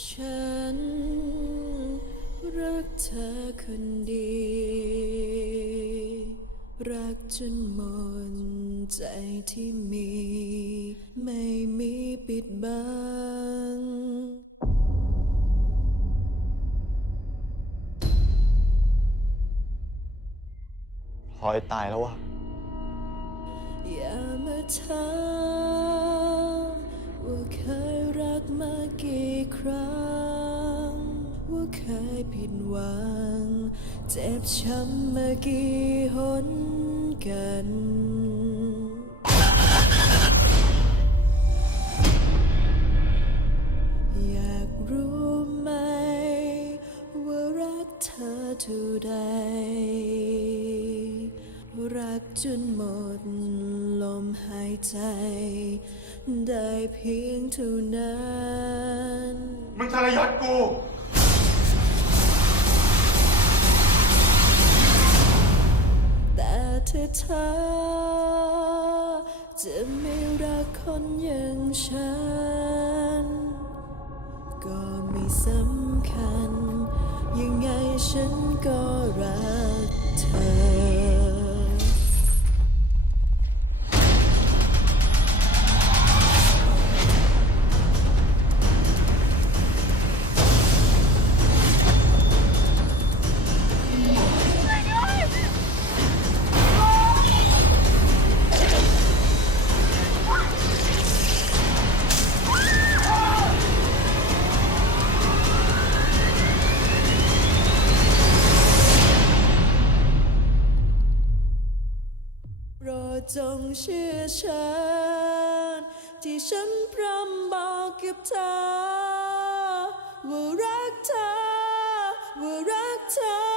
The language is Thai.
ฉันรักเธอคนเดียวรักจนหมดใจที่มี ไม่มีปิดบัง พลอยตายแล้ววะอย่ามาถามว่าเคยรั กมากี่ครั้ง ว่าเคยผิดหวัง เจ็บช้ำมากี่หนกันอยากรู้ไหมว่ารักเธอเท่าใด รักจนหมดลมหายใจ ได้เพียงเท่านั้นมึงทรยศกู แต่เธอเธอจะไม่รักคนอย่างฉัน ก็ไม่สำคัญ ยังไงฉันก็รักเธอ จงเชื่อฉัน ที่ฉันพร้อมบอกกับเธอว่ารักเธอว่ารักเธอ